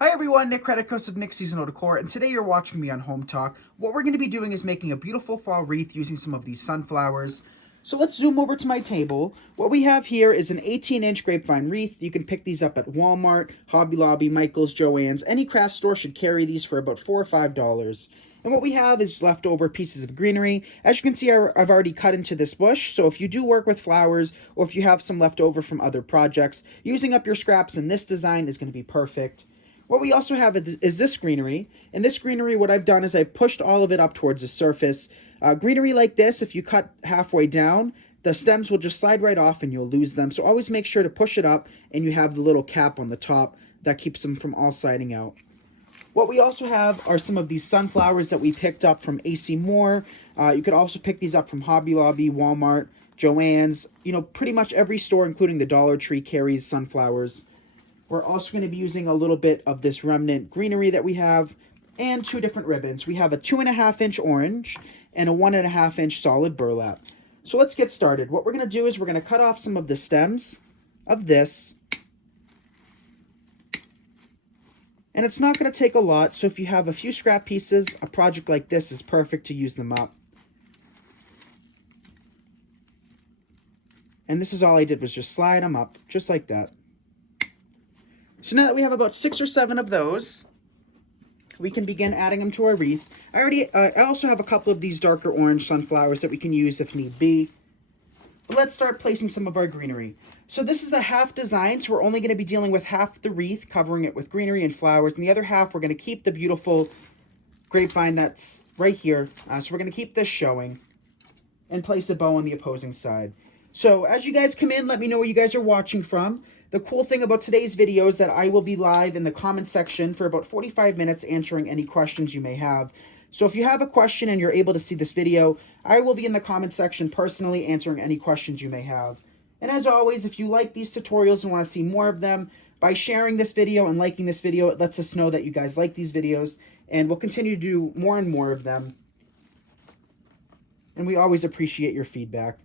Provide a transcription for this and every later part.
Hi everyone, Nick Redicos of Nick Seasonal Decor, and today you're watching me on Hometalk. What we're going to be doing is making a beautiful fall wreath using some of these sunflowers. So let's zoom over to my table. What we have here is an 18-inch grapevine wreath. You can pick these up at Walmart, Hobby Lobby, Michael's, Joann's. Any craft store should carry these for about $4 or $5. And what we have is leftover pieces of greenery. As you can see, I've already cut into this bush, so if you do work with flowers, or if you have some left over from other projects, using up your scraps in this design is going to be perfect. What we also have is this greenery. And this greenery, what I've done is I've pushed all of it up towards the surface. Greenery like this, if you cut halfway down, the stems will just slide right off and you'll lose them. So always make sure to push it up and you have the little cap on the top that keeps them from all sliding out. What we also have are some of these sunflowers that we picked up from AC Moore. You could also pick these up from Hobby Lobby, Walmart, Joann's. You know, pretty much every store, including the Dollar Tree, carries sunflowers. We're also going to be using a little bit of this remnant greenery that we have and two different ribbons. We have a 2.5-inch orange and a 1.5-inch solid burlap. So let's get started. What we're going to do is we're going to cut off some of the stems of this. And it's not going to take a lot, so if you have a few scrap pieces, a project like this is perfect to use them up. And this is all I did, was just slide them up, just like that. So now that we have about 6 or 7 of those, we can begin adding them to our wreath. I also have a couple of these darker orange sunflowers that we can use if need be. But let's start placing some of our greenery. So this is a half design, so we're only going to be dealing with half the wreath, covering it with greenery and flowers, and the other half we're going to keep the beautiful grapevine that's right here. So we're going to keep this showing and place a bow on the opposing side. So as you guys come in, let me know where you guys are watching from. The cool thing about today's video is that I will be live in the comment section for about 45 minutes answering any questions you may have. So if you have a question and you're able to see this video, I will be in the comment section personally answering any questions you may have. And as always, if you like these tutorials and want to see more of them, by sharing this video and liking this video, it lets us know that you guys like these videos, and we'll continue to do more and more of them. And we always appreciate your feedback.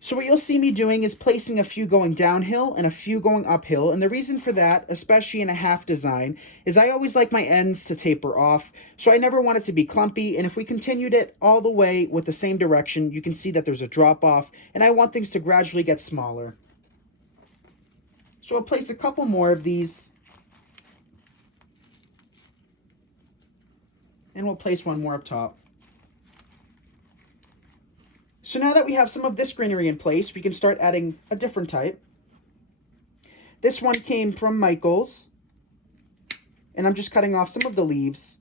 So what you'll see me doing is placing a few going downhill and a few going uphill, and the reason for that, especially in a half design, is I always like my ends to taper off, so I never want it to be clumpy, and if we continued it all the way with the same direction, you can see that there's a drop off, and I want things to gradually get smaller. So I'll place a couple more of these, and we'll place one more up top. So now that we have some of this greenery in place, we can start adding a different type. This one came from Michael's, and I'm just cutting off some of the leaves.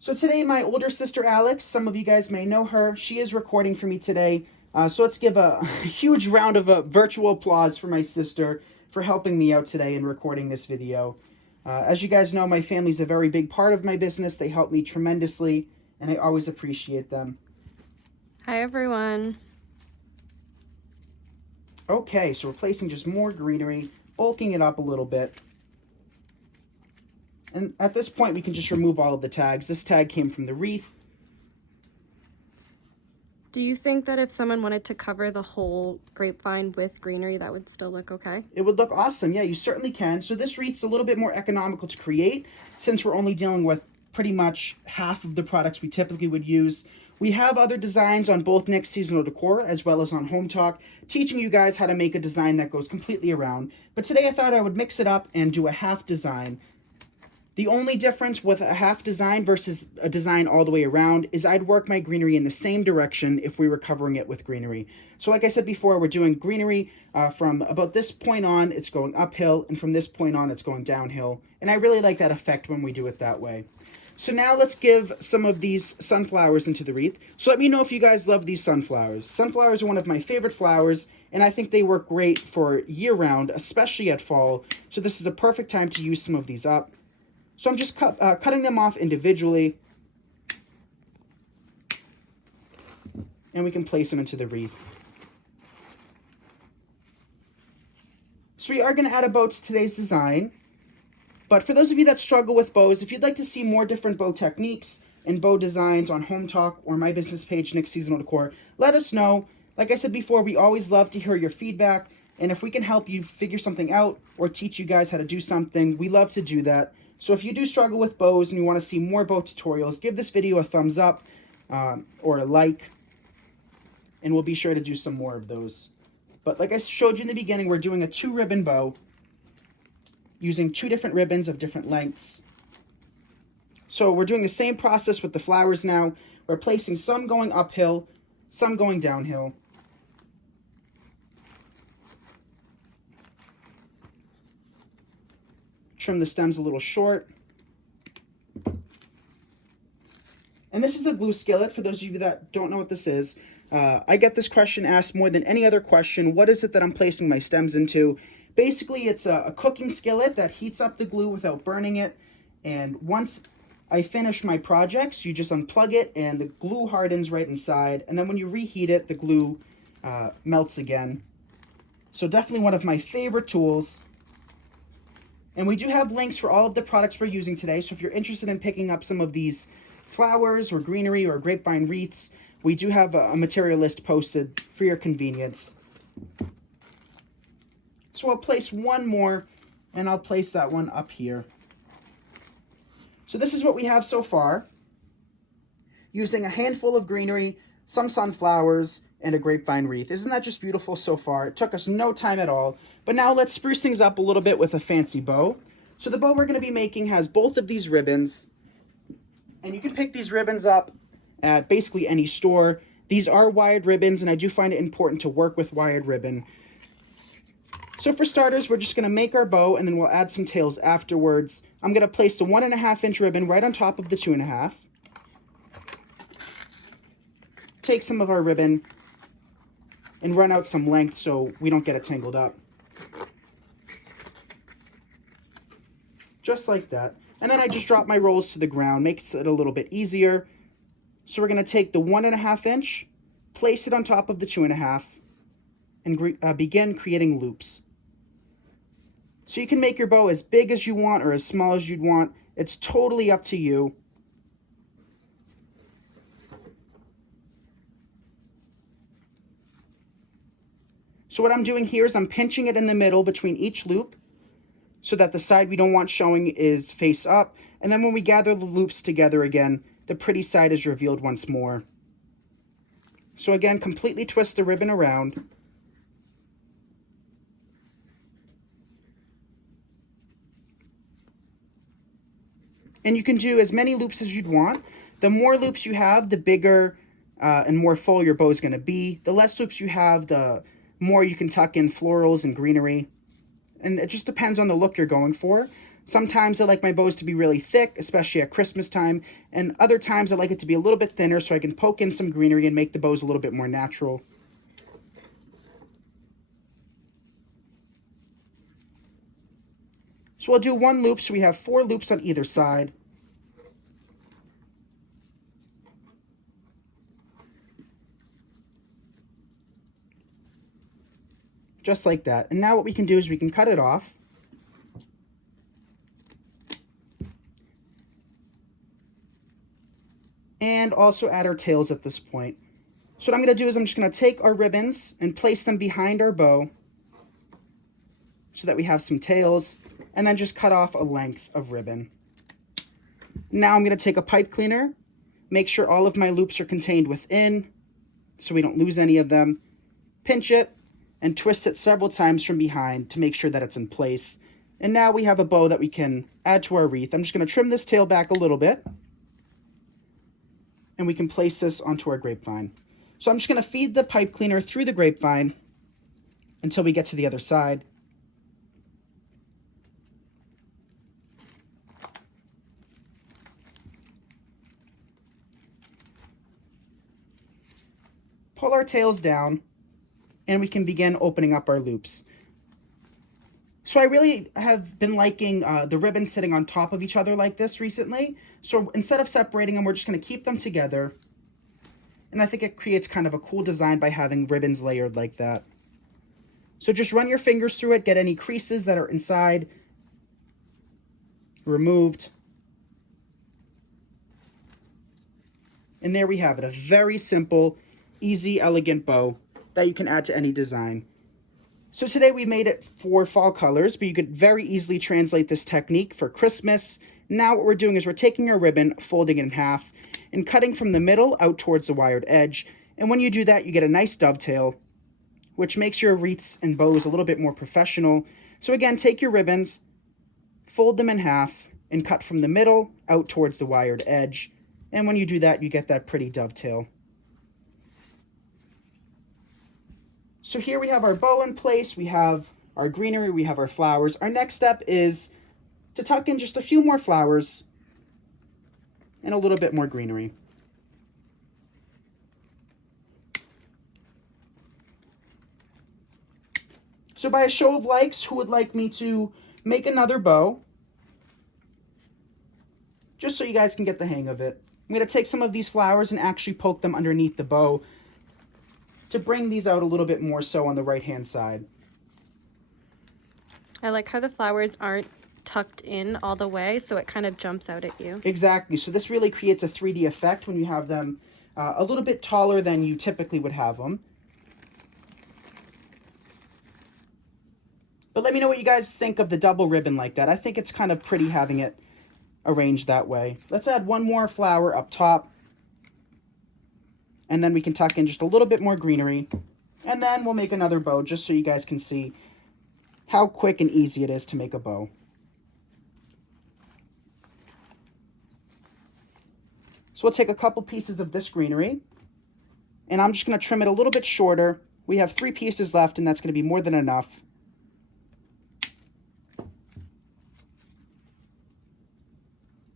So today, my older sister Alex, some of you guys may know her, she is recording for me today. So let's give a huge round of virtual applause for my sister for helping me out today in recording this video. As you guys know, my family's a very big part of my business. They help me tremendously, and I always appreciate them. Hi, everyone. Okay, so we're placing just more greenery, bulking it up a little bit. And at this point, we can just remove all of the tags. This tag came from the wreath. Do you think that if someone wanted to cover the whole grapevine with greenery, that would still look okay? It would look awesome. Yeah, you certainly can. So this wreath's a little bit more economical to create since we're only dealing with pretty much half of the products we typically would use. We have other designs on both Nick's Seasonal Decor as well as on Hometalk, teaching you guys how to make a design that goes completely around. But today I thought I would mix it up and do a half design. The only difference with a half design versus a design all the way around is I'd work my greenery in the same direction if we were covering it with greenery. So like I said before, we're doing greenery from about this point on, it's going uphill, and from this point on, it's going downhill. And I really like that effect when we do it that way. So now let's give some of these sunflowers into the wreath. So let me know if you guys love these sunflowers. Sunflowers are one of my favorite flowers, and I think they work great for year-round, especially at fall. So this is a perfect time to use some of these up. So I'm just cutting them off individually, and we can place them into the wreath. So we are going to add a bow to today's design, but for those of you that struggle with bows, if you'd like to see more different bow techniques and bow designs on Hometalk or my business page, Nick Seasonal Decor, let us know. Like I said before, we always love to hear your feedback, and if we can help you figure something out or teach you guys how to do something, we love to do that. So if you do struggle with bows and you want to see more bow tutorials, give this video a thumbs up or a like, and we'll be sure to do some more of those. But like I showed you in the beginning, we're doing a 2-ribbon bow using 2 different ribbons of different lengths. So we're doing the same process with the flowers now. We're placing some going uphill, some going downhill. Trim the stems a little short. And this is a glue skillet, for those of you that don't know what this is. I get this question asked more than any other question. What is it that I'm placing my stems into? Basically, it's a cooking skillet that heats up the glue without burning it. And once I finish my projects, you just unplug it and the glue hardens right inside. And then when you reheat it, the glue melts again. So definitely one of my favorite tools. And we do have links for all of the products we're using today. So if you're interested in picking up some of these flowers or greenery or grapevine wreaths, we do have a material list posted for your convenience. So I'll place one more, and I'll place that one up here. So this is what we have so far, using a handful of greenery, some sunflowers, and a grapevine wreath. Isn't that just beautiful so far? It took us no time at all. But now let's spruce things up a little bit with a fancy bow. So the bow we're going to be making has both of these ribbons, and you can pick these ribbons up at basically any store. These are wired ribbons, and I do find it important to work with wired ribbon. So for starters, we're just going to make our bow, and then we'll add some tails afterwards. I'm going to place the 1.5-inch ribbon right on top of the 2.5. Take some of our ribbon and run out some length so we don't get it tangled up. Just like that. And then I just drop my rolls to the ground, makes it a little bit easier. So we're going to take the 1.5-inch, place it on top of the 2.5, and begin creating loops. So you can make your bow as big as you want or as small as you'd want. It's totally up to you. So what I'm doing here is I'm pinching it in the middle between each loop so that the side we don't want showing is face up. And then when we gather the loops together again, the pretty side is revealed once more. So again, completely twist the ribbon around. And you can do as many loops as you'd want. The more loops you have, the bigger and more full your bow is going to be. The less loops you have, the more you can tuck in florals and greenery. And it just depends on the look you're going for. Sometimes I like my bows to be really thick, especially at Christmas time. And other times I like it to be a little bit thinner so I can poke in some greenery and make the bows a little bit more natural. So we'll do one loop, so we have 4 loops on either side. Just like that. And now what we can do is we can cut it off. And also add our tails at this point. So what I'm going to do is I'm just going to take our ribbons and place them behind our bow so that we have some tails, and then just cut off a length of ribbon. Now I'm going to take a pipe cleaner, make sure all of my loops are contained within so we don't lose any of them, pinch it, and twist it several times from behind to make sure that it's in place. And now we have a bow that we can add to our wreath. I'm just going to trim this tail back a little bit, and we can place this onto our grapevine. So I'm just going to feed the pipe cleaner through the grapevine until we get to the other side. Pull our tails down, and we can begin opening up our loops. So I really have been liking the ribbons sitting on top of each other like this recently. So instead of separating them, we're just going to keep them together. And I think it creates kind of a cool design by having ribbons layered like that. So just run your fingers through it, get any creases that are inside removed. And there we have it, a very simple, easy, elegant bow that you can add to any design. So today we made it for fall colors, but you could very easily translate this technique for Christmas. Now what we're doing is we're taking our ribbon, folding it in half, and cutting from the middle out towards the wired edge. And when you do that, you get a nice dovetail, which makes your wreaths and bows a little bit more professional. So again, take your ribbons, fold them in half, and cut from the middle out towards the wired edge. And when you do that, you get that pretty dovetail. So here we have our bow in place, we have our greenery, we have our flowers. Our next step is to tuck in just a few more flowers and a little bit more greenery. So by a show of likes, who would like me to make another bow? Just so you guys can get the hang of it. I'm going to take some of these flowers and actually poke them underneath the bow to bring these out a little bit more so on the right-hand side. I like how the flowers aren't tucked in all the way, so it kind of jumps out at you. Exactly. So this really creates a 3D effect when you have them a little bit taller than you typically would have them. But let me know what you guys think of the double ribbon like that. I think it's kind of pretty having it arranged that way. Let's add one more flower up top. And then we can tuck in just a little bit more greenery. And then we'll make another bow just so you guys can see how quick and easy it is to make a bow. So we'll take a couple pieces of this greenery. And I'm just going to trim it a little bit shorter. We have 3 pieces left, and that's going to be more than enough.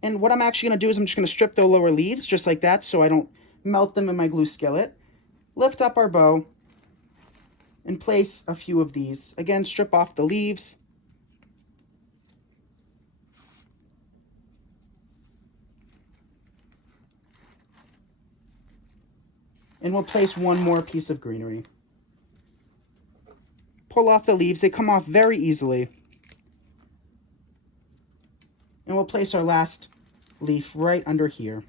And what I'm actually going to do is I'm just going to strip the lower leaves just like that so I don't melt them in my glue skillet. Lift up our bow and place a few of these. Again, strip off the leaves. And we'll place one more piece of greenery. Pull off the leaves. They come off very easily. And we'll place our last leaf right under here.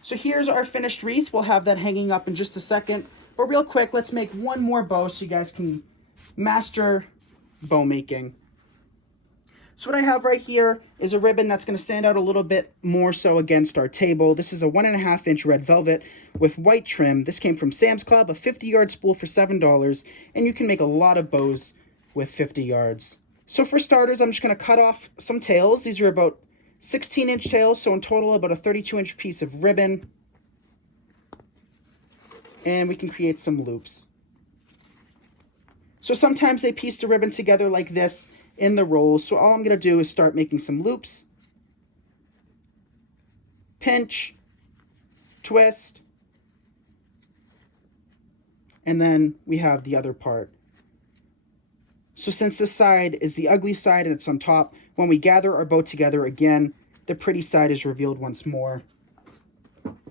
So here's our finished wreath. We'll have that hanging up in just a second. But real quick, let's make one more bow so you guys can master bow making. So what I have right here is a ribbon that's going to stand out a little bit more so against our table. This is a 1.5-inch red velvet with white trim. This came from Sam's Club, a 50-yard spool for $7, and you can make a lot of bows with 50 yards. So for starters, I'm just going to cut off some tails. These are about 16-inch tails, so in total about a 32-inch piece of ribbon. And we can create some loops. So sometimes they piece the ribbon together like this in the rolls. So all I'm going to do is start making some loops. Pinch, twist, and then we have the other part. So since this side is the ugly side and it's on top, when we gather our bow together again, the pretty side is revealed once more.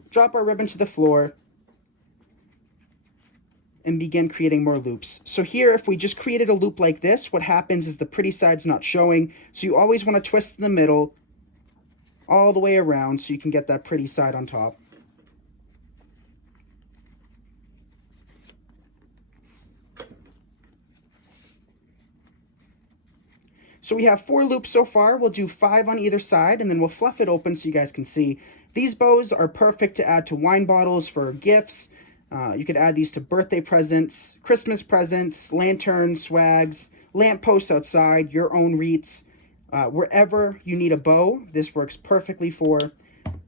Drop our ribbon to the floor and begin creating more loops. So here, if we just created a loop like this, what happens is the pretty side's not showing. So you always want to twist in the middle all the way around so you can get that pretty side on top. So we have 4 loops so far. We'll do 5 on either side, and then we'll fluff it open so you guys can see. These bows are perfect to add to wine bottles for gifts. You could add these to birthday presents, Christmas presents, lanterns, swags, lampposts outside, your own wreaths. Wherever you need a bow, this works perfectly for.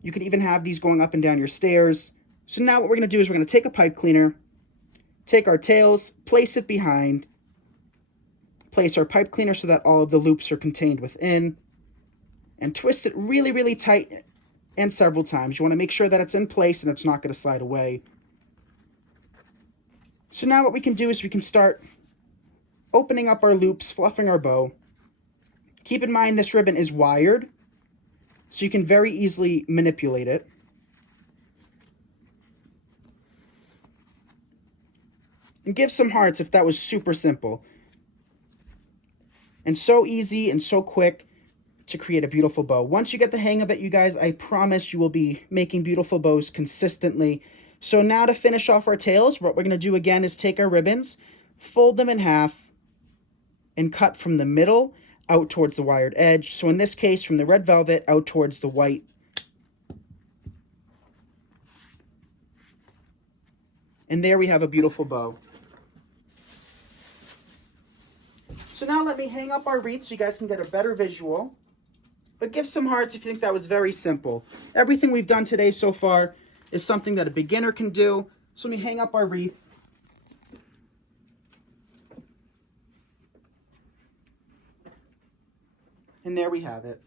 You could even have these going up and down your stairs. So now what we're going to do is we're going to take a pipe cleaner, take our tails, place it behind, place our pipe cleaner so that all of the loops are contained within, and twist it really, really tight and several times. You want to make sure that it's in place and it's not going to slide away. So now what we can do is we can start opening up our loops, fluffing our bow. Keep in mind this ribbon is wired, so you can very easily manipulate it. And give some hearts if that was super simple. And so easy and so quick to create a beautiful bow. Once you get the hang of it, you guys, I promise you will be making beautiful bows consistently. So now to finish off our tails, what we're going to do again is take our ribbons, fold them in half, and cut from the middle out towards the wired edge. So in this case, from the red velvet out towards the white. And there we have a beautiful bow. So now let me hang up our wreath so you guys can get a better visual. But give some hearts if you think that was very simple. Everything we've done today so far is something that a beginner can do. So let me hang up our wreath. And there we have it.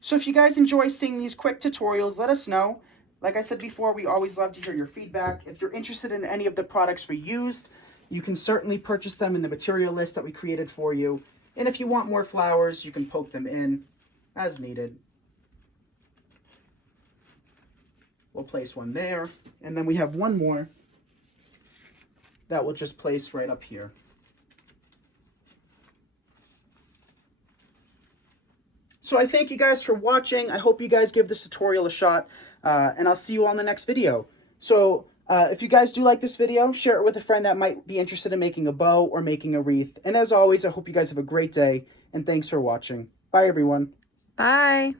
So if you guys enjoy seeing these quick tutorials, let us know. Like I said before, we always love to hear your feedback. If you're interested in any of the products we used, you can certainly purchase them in the material list that we created for you. And if you want more flowers, you can poke them in as needed. We'll place one there, and then we have one more that we'll just place right up here. So I thank you guys for watching. I hope you guys give this tutorial a shot, and I'll see you on the next video. So if you guys do like this video, share it with a friend that might be interested in making a bow or making a wreath. And as always, I hope you guys have a great day, and thanks for watching. Bye, everyone. Bye.